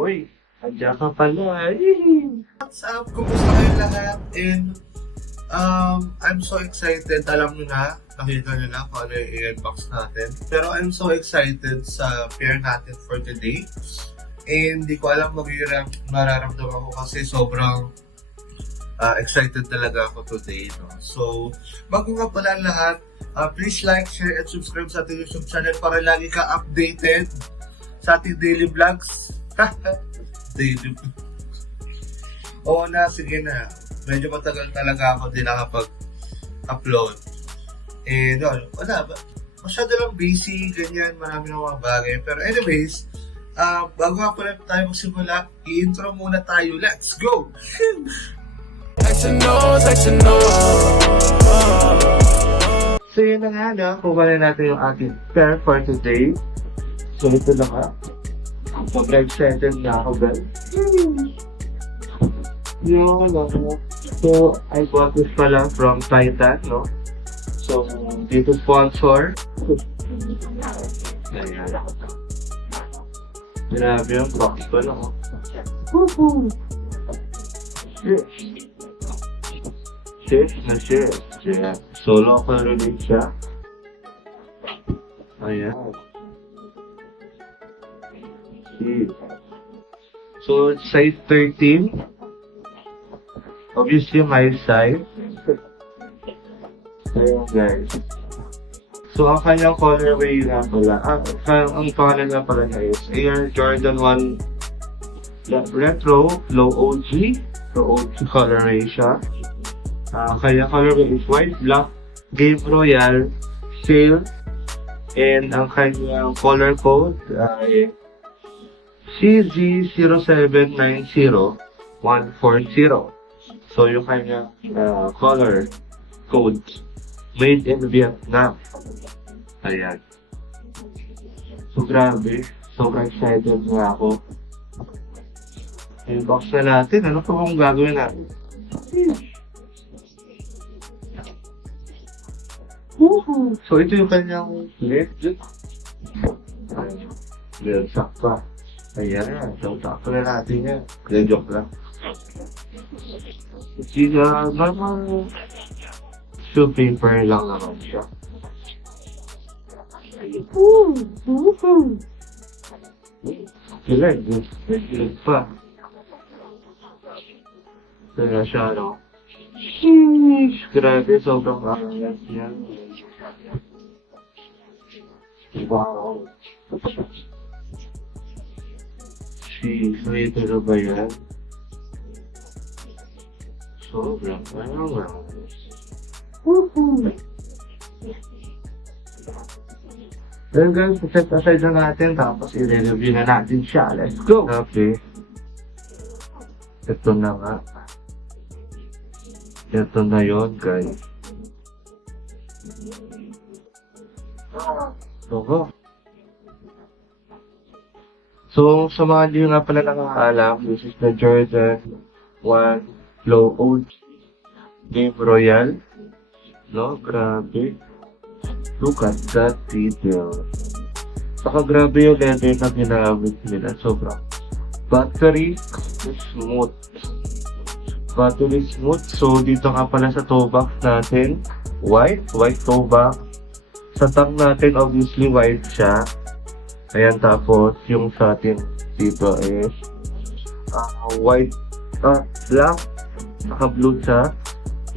Uy, andiyan ka pala. What's up? Kumusta kayo lahat? And I'm so excited. Alam nyo na, nakita nyo na kung ano yung i-unbox natin. Pero I'm so excited sa pair natin for today. And hindi ko alam mararamdaman ko kasi sobrang excited talaga ako today. No? So, bago nga pala lahat, please like, share, and subscribe sa ating YouTube channel para lagi ka updated sa ating daily vlogs. Daily Oo na, sige na. Medyo matagal talaga ako din nakapag-upload. And wala, masyado lang busy, ganyan, marami ng mga bagay. Pero anyways, bago nga pala tayo magsimula, i-intro muna tayo. Let's go! So yun na nga, no? Kuha na natin yung ating pair for today. So ito lang ha. Mag-excited na ako, guys. Yun, no? So, I bought this pala from Titan, no? So, dito sponsor. Ayan. Grabe yung box ko, no? Woohoo! Shit na shit. Yeah. Solo ko rin siya. Ayan. So, size 13. Obviously, my size. Ayan, guys. So, ang kanyang colorway nga pala, ang pangalan nga pala niya is Air Jordan 1 Retro Low OG. So, OG colorway siya. Kanyang colorway is white, black, Game Royal, Sail, and ang kanyang color code ay CZ0790140. So, yung kanyang color code made in Vietnam. Ayan. So, grabe. Sobrang excited nga ako. I-box na natin. Ano pa bang gagawin natin? Woohoo! So, ito yung kanyang left. Ayan. Left pa. Ayan. So, tako na natin yan. Kaya joke lang. It's normal shoe paper lang naman siya. Kilag pa. Kaya siya, no? Sheesh! Grabe, sobrang angas yan. Wow! Sheesh, may ito na ba yan? Sobrang angas. Woohoo! Then guys, set aside na natin tapos i-review na natin siya. Let's go! Okay. Ito na nga. Ito na yun, guys. Oho. So, sa mga hindi nga pala nakakaalam, this is the Jordan 1 Low OG Game Royal. No, grabe. Look at that detail. Saka grabe yung leather na ginamit nila. Sobrang battery smooth. Battery smooth. So, dito nga pala sa toe box natin, white toe box. Sa tag natin, obviously, white siya. Ayan, tapos, yung sa atin dito is white, black, saka blue siya.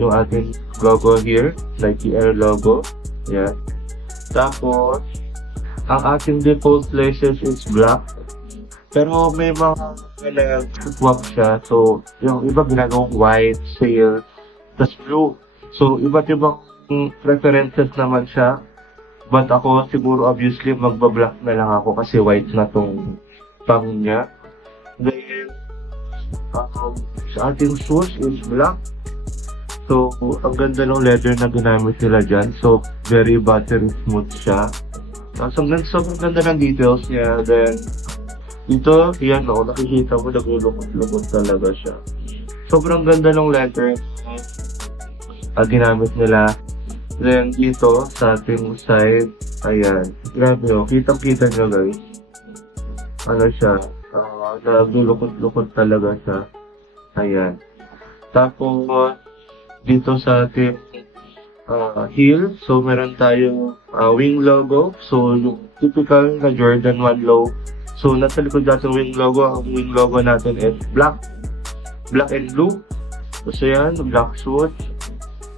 Yung ating logo here, Nike Air logo. Ayan. Tapos, ang ating default laces is black. Pero may mga nag-swap siya. So, yung iba ginagawang white, sail, tas blue. So, iba't ibang preferences naman siya. But ako, siguro obviously, magba-black na lang ako kasi white na tong pang niya. Then, sa ating shoes is black. So, ang ganda ng leather na ginamit nila dyan. So, very battery smooth siya. Sobrang ganda ng details niya. Then, dito, yan o, nakikita mo, nagulukot-lukot talaga siya. Sobrang ganda ng leather ginamit nila. Then, dito, sa ating side, ayan. Grabe o, kitang-kita nyo guys. Ano siya, Naglulukot-lukot talaga siya. Ayan. Tapos, dito sa ating heel, so meron tayong wing logo. So, yung typical na Jordan 1 low. So, nasa likod natin wing logo. Ang wing logo natin is black and blue. So, yan, black swoosh.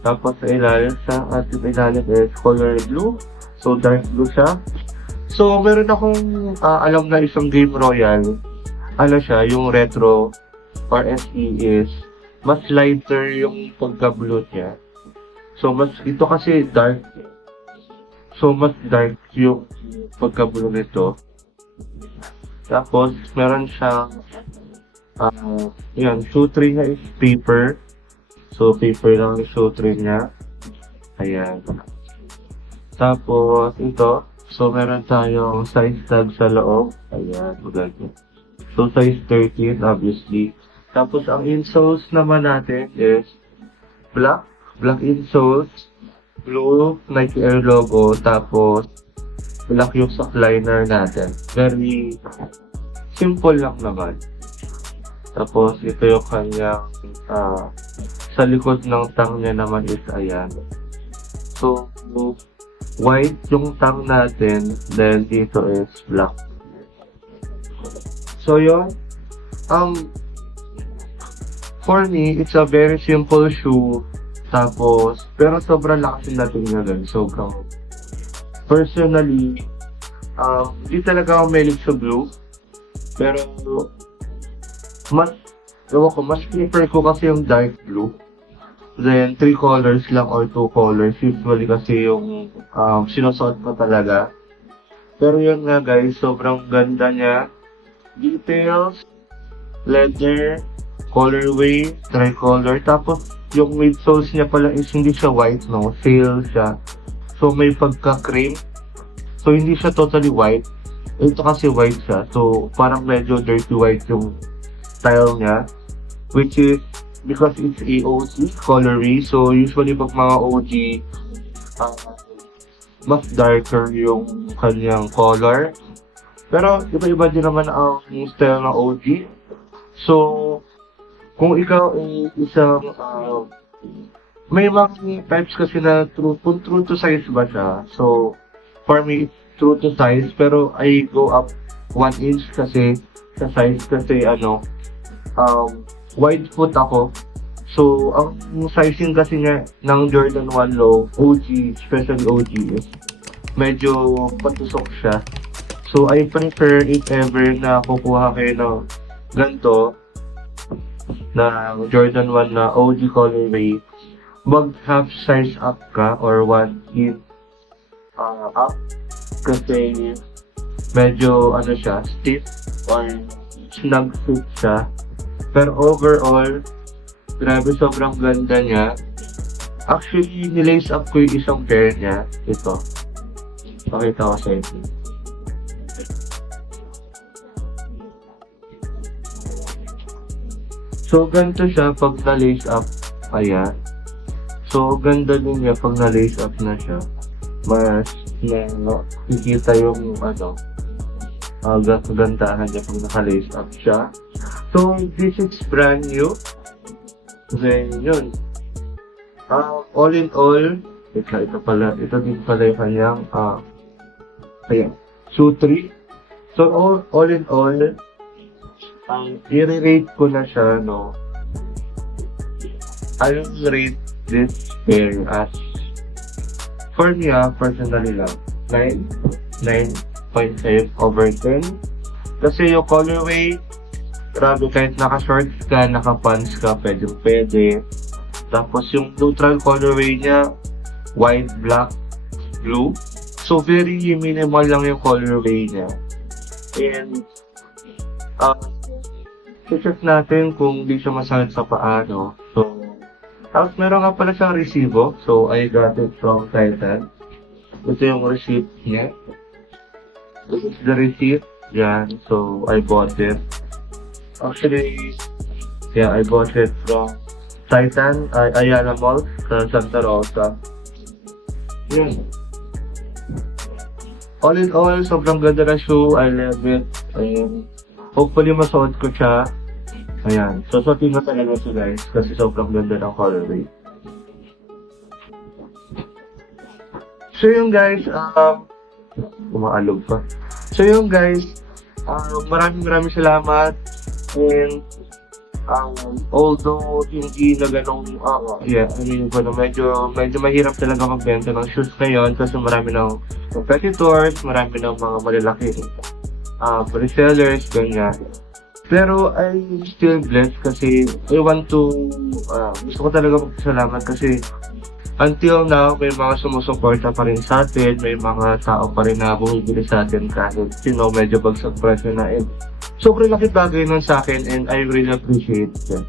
Tapos, sa ating ilalim is color blue. So, dark blue siya. So, meron akong alam na isang Game Royal. Ano siya, yung retro or SE is mas lighter yung pagka-blue niya. So, ito kasi dark. So, mas dark yung pagka-blue nito. Tapos, meron siyang yan, shoe tray niya is paper. So, paper lang yung shoe tray niya. Ayan. Tapos, ito. So, meron tayong size tag sa loob. Ayan, maganda. So, size 13, obviously. Tapos, ang insoles naman natin is black insoles, blue Nike Air logo, tapos black yung sock liner natin. Very simple lang naman. Tapos, ito yung kanyang sa likod ng tang niya naman is ayan. So, white yung tang natin, then dito is black. So, yun. For me, it's a very simple shoe. Tapos, pero sobrang lakas yung dating na doon. Sobrang. Personally, di talaga ako mahilig sa blue. Pero, mas prefer ko kasi yung dark blue. Then, 3 colors lang or 2 colors. Usually kasi yung sinusuot ko talaga. Pero yun nga guys, sobrang ganda niya. Details, leather, colorway, tricolor. Tapos, yung midsoles niya pala is hindi siya white, no? Sail siya. So, may pagka-cream. So, hindi siya totally white. Ito kasi white siya. So, parang medyo dirty white yung style niya. Which is, because it's a OG colorway. So, usually pag mga OG, mas darker yung kanyang color. Pero, iba-iba din naman ang style ng OG. So, kung ikaw ay isang, may mga types kasi na true to size ba siya. So, for me, it's true to size. Pero, I go up 1 inch kasi, sa size kasi, wide foot ako. So, ang sizing kasi niya ng Jordan 1 Low, OG, especially OG, is medyo patusok siya. So, I prefer if ever na kukuha kayo ng ganito, na Jordan 1 na OG colorway, mag half size up ka or 1 inch up kasi medyo siya, stiff or snug fit siya. Pero overall, grabe sobrang ganda niya. Actually, nilace up ko yung isang pair niya. Ito. Pakita ko sa inyo. So, ganito siya pag na-lace up. Ayan. So, ganda din niya pag na-lace up na siya. Mas nakikita yung gandahan niya pag naka-lace up siya. So, this is brand new. Then, yun. All in all, ito din pala yung kanyang, ayan, shoe 3. So, all in all, i-rate ko na siya, no? I will rate this pair as, for me, personally lang, 9.5 over 10. Kasi yung colorway, grabe, kahit naka-shorts ka, naka-pants ka, pwede. Tapos yung neutral colorway niya, white, black, blue. So, very minimal lang yung colorway niya. And, check natin kung di siya masakit sa paa, no? So, tapos meron nga pala siyang resibo. So, I got it from Titan. Ito yung receipt niya. This is the receipt. Yan. So, I bought it. Actually, yeah, I bought it from Titan, Ayala Mall, sa Santa Rosa. Yan. All in all, sobrang ganda na shoe. I love it. Ayun. hopefully masuot ko siya. Ayan. Susuotin ko talaga siya guys kasi sobrang ganda ng colorway. So yung guys, umaalog pa. So yung guys, maraming salamat. And although hindi na ganong, medyo mahirap talaga magbenta ng shoes ngayon kasi marami ng competitors, marami ng mga malalaking resellers, ganyan. Pero I'm still blessed kasi gusto ko talaga magpasalamat kasi until now, may mga sumusuporta pa rin sa atin, may mga tao pa rin na bumibili sa atin kahit, medyo bagsak presyo na. And sobrang laki bagay nun sa akin and I really appreciate it.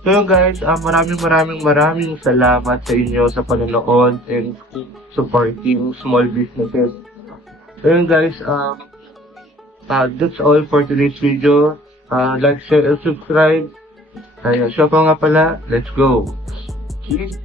So yun guys, maraming salamat sa inyo sa panonood and supporting small businesses. So yun guys, that's all for today's video. Like, share, and subscribe. Siya pa nga pala, let's go. Cheers!